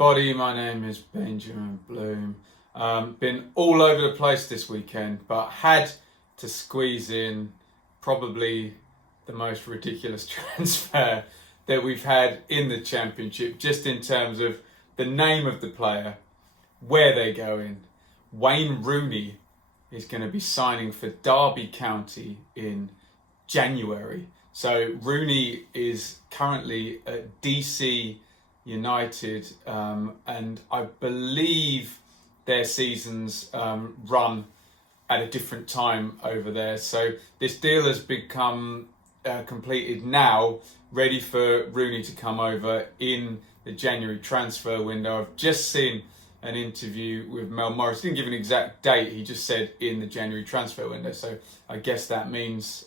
Body, my name is Benjamin Bloom. Been all over the place this weekend, but had to squeeze in probably the most ridiculous transfer that we've had in the Championship, just in terms of the name of the player, where they're going. Wayne Rooney is going to be signing for Derby County in January. So Rooney is currently at DC United, and I believe their seasons run at a different time over there. So this deal has become completed now, ready for Rooney to come over in the January transfer window. I've just seen an interview with Mel Morris. He didn't give an exact date, he just said in the January transfer window. So I guess that means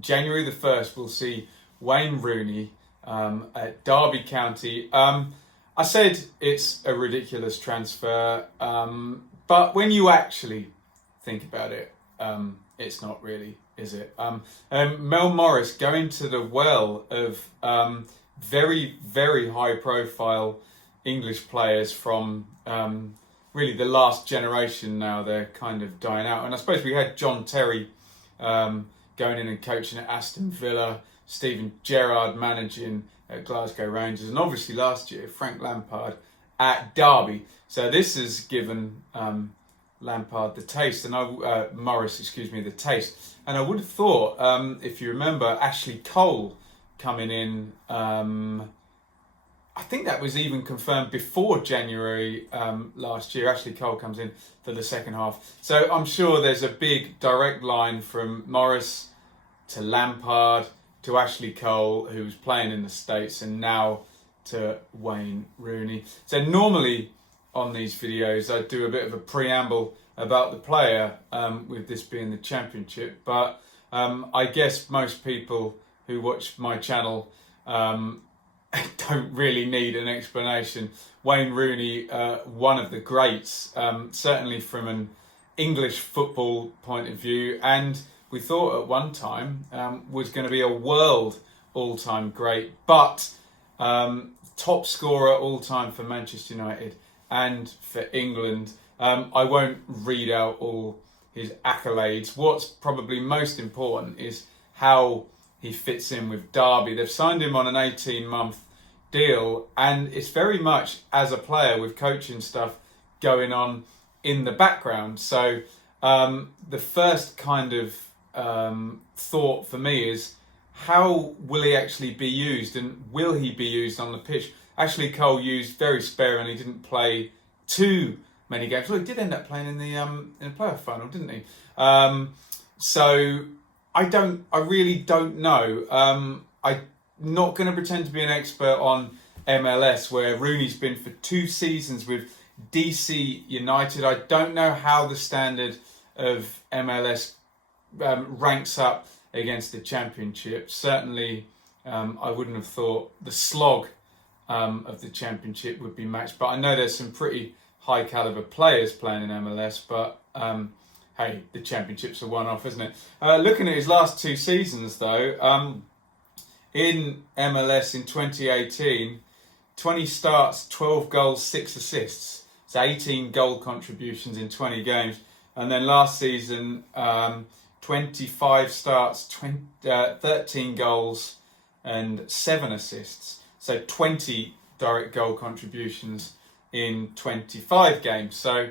January the 1st we'll see Wayne Rooney at Derby County. I said it's a ridiculous transfer, but when you actually think about it, it's not really, is it? Mel Morris going to the well of very, very high profile English players from really the last generation now. They're kind of dying out. And I suppose we had John Terry going in and coaching at Aston Villa, Steven Gerrard managing at Glasgow Rangers, and obviously last year Frank Lampard at Derby. So this has given Lampard the taste, and Morris, the taste. And I would have thought, if you remember, Ashley Cole coming in. I think that was even confirmed before January last year. Ashley Cole comes in for the second half. So I'm sure there's a big direct line from Morris to Lampard to Ashley Cole, who's playing in the States, and now to Wayne Rooney. So normally on these videos I do a bit of a preamble about the player, with this being the Championship, but I guess most people who watch my channel don't really need an explanation. Wayne Rooney, one of the greats, certainly from an English football point of view, and we thought at one time was going to be a world all-time great, but top scorer all-time for Manchester United and for England. I won't read out all his accolades. What's probably most important is how he fits in with Derby. They've signed him on an 18-month deal, and it's very much as a player with coaching stuff going on in the background. So the first kind of thought for me is, how will he actually be used, and will he be used on the pitch? Ashley Cole used very sparingly, didn't play too many games. Well, he did end up playing in the playoff final, didn't he? So I really don't know. I'm not going to pretend to be an expert on MLS, where Rooney's been for 2 seasons with DC United. I don't know how the standard of MLS ranks up against the Championship. Certainly, I wouldn't have thought the slog of the Championship would be matched. But I know there's some pretty high caliber players playing in MLS. But hey, the Championship's a one-off, isn't it? Looking at his last 2 seasons, though, in MLS in 2018, 20 starts, 12 goals, 6 assists. So 18 goal contributions in 20 games. And then last season, 25 starts, 13 goals and 7 assists. So 20 direct goal contributions in 25 games. So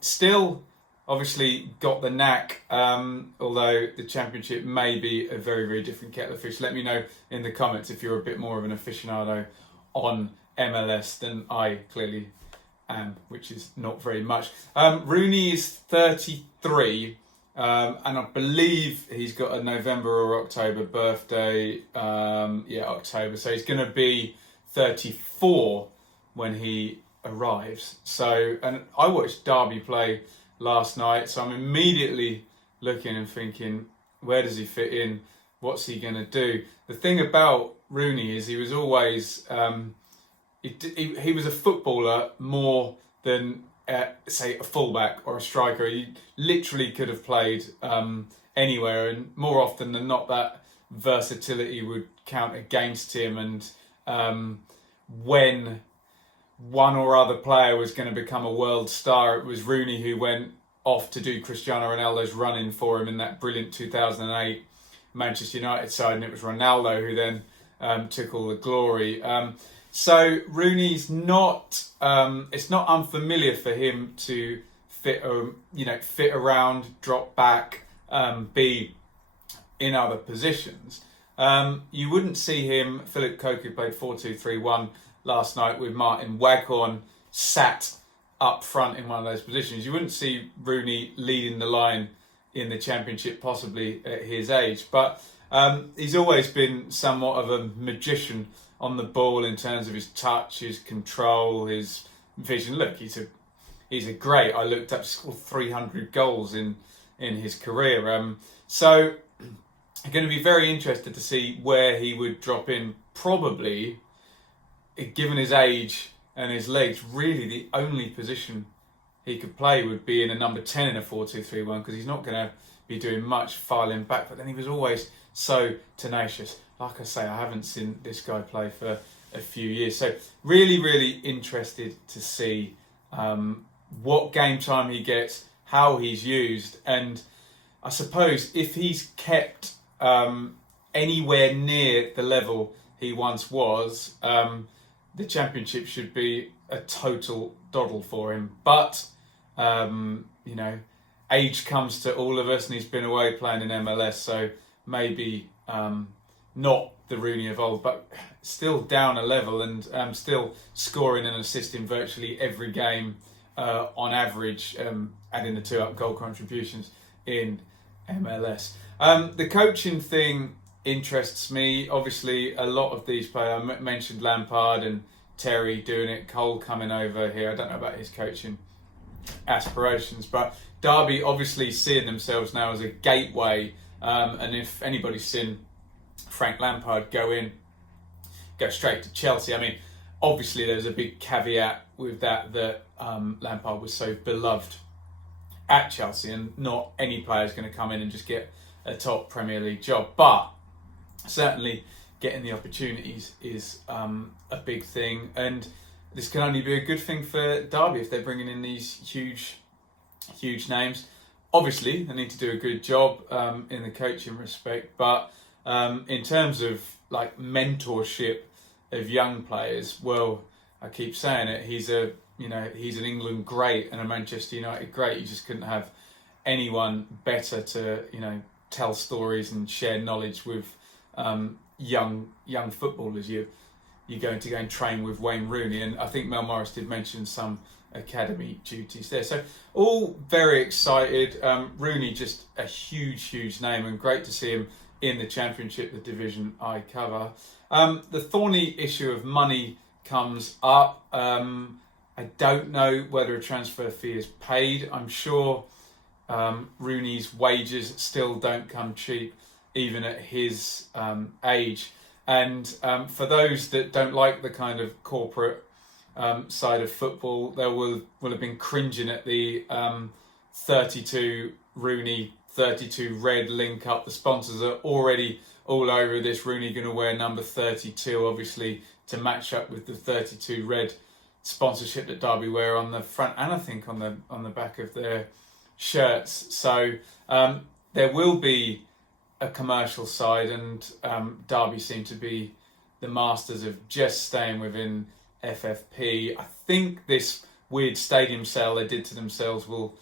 still obviously got the knack, although the Championship may be a very, very different kettle of fish. Let me know in the comments if you're a bit more of an aficionado on MLS than I clearly am, which is not very much. Rooney is 33. And I believe he's got a November or October birthday. October. So he's going to be 34 when he arrives. So, and I watched Derby play last night, so I'm immediately looking and thinking, where does he fit in? What's he going to do? The thing about Rooney is he was always, he was a footballer more than say a fullback or a striker. He literally could have played anywhere, and more often than not that versatility would count against him. And when one or other player was going to become a world star. It was Rooney who went off to do Cristiano Ronaldo's run-in for him in that brilliant 2008 Manchester United side, and it was Ronaldo who then took all the glory. So Rooney's not. It's not unfamiliar for him to fit around, drop back, be in other positions. You wouldn't see him. Philip Cocu played 4-2-3-1 last night with Martin Waghorn sat up front in one of those positions. You wouldn't see Rooney leading the line in the Championship, possibly at his age. But he's always been somewhat of a magician on the ball in terms of his touch, his control, his vision. Look, he's a great. I looked up, scored 300 goals in his career. So I'm going to be very interested to see where he would drop in. Probably, given his age and his legs, really the only position he could play would be in a number 10 in a 4-2-3-1, because he's not going to be doing much filing back. But then he was always so tenacious. Like I say, I haven't seen this guy play for a few years. So really, really interested to see what game time he gets, how he's used. And I suppose if he's kept anywhere near the level he once was, the Championship should be a total doddle for him. But, age comes to all of us, and he's been away playing in MLS, so maybe not the Rooney of old, but still down a level and still scoring and assisting virtually every game on average, adding the 2 up goal contributions in MLS. The coaching thing interests me. Obviously, a lot of these players, I mentioned Lampard and Terry doing it, Cole coming over here. I don't know about his coaching aspirations, but Derby obviously seeing themselves now as a gateway, and if anybody's seen Frank Lampard go straight to Chelsea, I mean, obviously there's a big caveat with that Lampard was so beloved at Chelsea, and not any player is going to come in and just get a top Premier League job, but certainly getting the opportunities is a big thing, and this can only be a good thing for Derby if they're bringing in these huge names. Obviously, they need to do a good job in the coaching respect, but in terms of like mentorship of young players, well, I keep saying it. He's an England great and a Manchester United great. You just couldn't have anyone better to tell stories and share knowledge with young footballers. You're going to go and train with Wayne Rooney, and I think Mel Morris did mention some academy duties there. So all very excited. Rooney just a huge name, and great to see him in the Championship, the division I cover. The thorny issue of money comes up. I don't know whether a transfer fee is paid. I'm sure Rooney's wages still don't come cheap, even at his age. And for those that don't like the kind of corporate side of football, they will have been cringing at the 32 Rooney, 32 red link up. The sponsors are already all over this. Rooney going to wear number 32, obviously, to match up with the 32 red sponsorship that Derby wear on the front and I think on the back of their shirts. So there will be a commercial side, and Derby seem to be the masters of just staying within FFP. I think this weird stadium sale they did to themselves will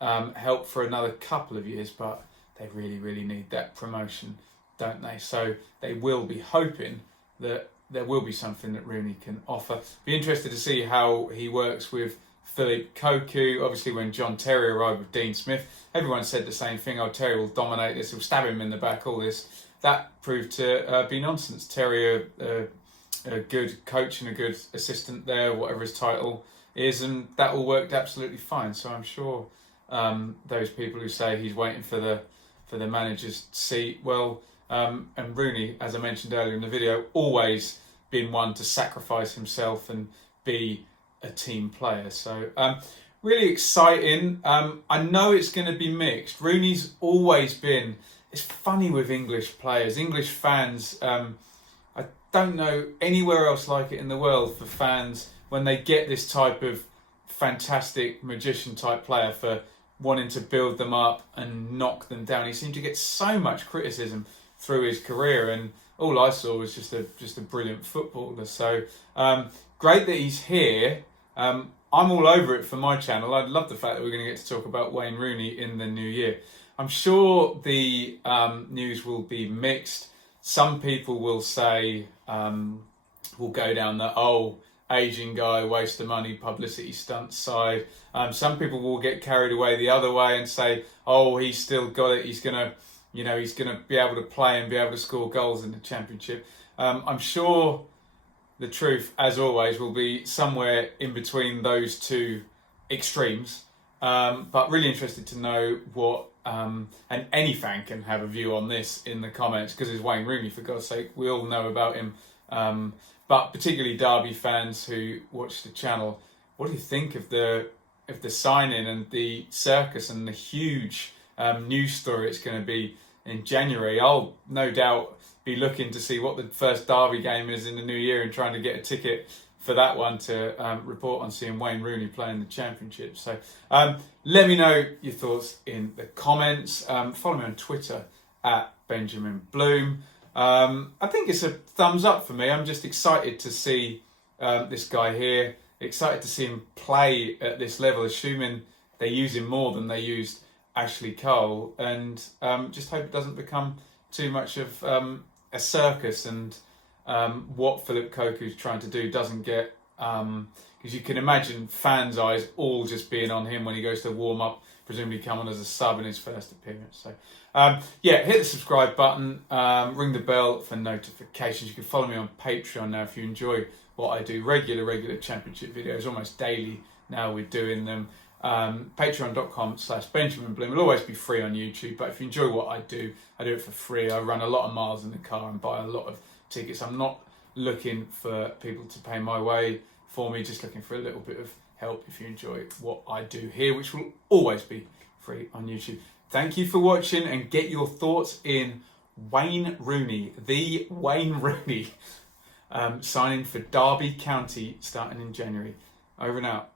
help for another couple of years, but they really need that promotion, don't they? So they will be hoping that there will be something that Rooney can offer. Be interested to see how he works with Philip Cocu. Obviously, when John Terry arrived with Dean Smith, everyone said the same thing. Oh, Terry will dominate this. He'll stab him in the back. All this. That proved to be nonsense. Terry, a good coach and a good assistant there, whatever his title is, and that all worked absolutely fine. So I'm sure those people who say he's waiting for the manager's seat, well, and Rooney, as I mentioned earlier in the video, always been one to sacrifice himself and be a team player. So really exciting. I know it's going to be mixed. Rooney's always been, it's funny with English players, English fans. I don't know anywhere else like it in the world for fans when they get this type of fantastic magician type player for wanting to build them up and knock them down. He seemed to get so much criticism through his career, and all I saw was just a brilliant footballer. So great that he's here. I'm all over it for my channel. I love the fact that we're going to get to talk about Wayne Rooney in the new year. I'm sure the news will be mixed. Some people will say, will go down the aging guy, waste of money, publicity stunt side. Some people will get carried away the other way and say, he's still got it. He's gonna be able to play and be able to score goals in the Championship. I'm sure the truth, as always, will be somewhere in between those two extremes. But really interested to know what, and any fan can have a view on this in the comments, because it's Wayne Rooney, for God's sake. We all know about him. But particularly Derby fans who watch the channel, what do you think of the signing and the circus and the huge news story it's going to be in January? I'll no doubt be looking to see what the first Derby game is in the new year and trying to get a ticket for that one to report on seeing Wayne Rooney playing the Championship. So let me know your thoughts in the comments. Follow me on Twitter at Benjamin Bloom. I think it's a thumbs up for me. I'm just excited to see this guy here. Excited to see him play at this level, assuming they use him more than they used Ashley Cole. And just hope it doesn't become too much of a circus, and what Philip Koku's trying to do doesn't get... because you can imagine fans' eyes all just being on him when he goes to warm up, presumably come on as a sub in his first appearance. So, hit the subscribe button, ring the bell for notifications. You can follow me on Patreon now if you enjoy what I do. Regular Championship videos, almost daily now we're doing them. Patreon.com/Benjamin Bloom. It'll always be free on YouTube, but if you enjoy what I do it for free. I run a lot of miles in the car and buy a lot of tickets. I'm not looking for people to pay my way for me, just looking for a little bit of help if you enjoy what I do here, which will always be free on YouTube. Thank you for watching, and get your thoughts in Wayne Rooney, the Wayne Rooney, signing for Derby County starting in January. Over and out.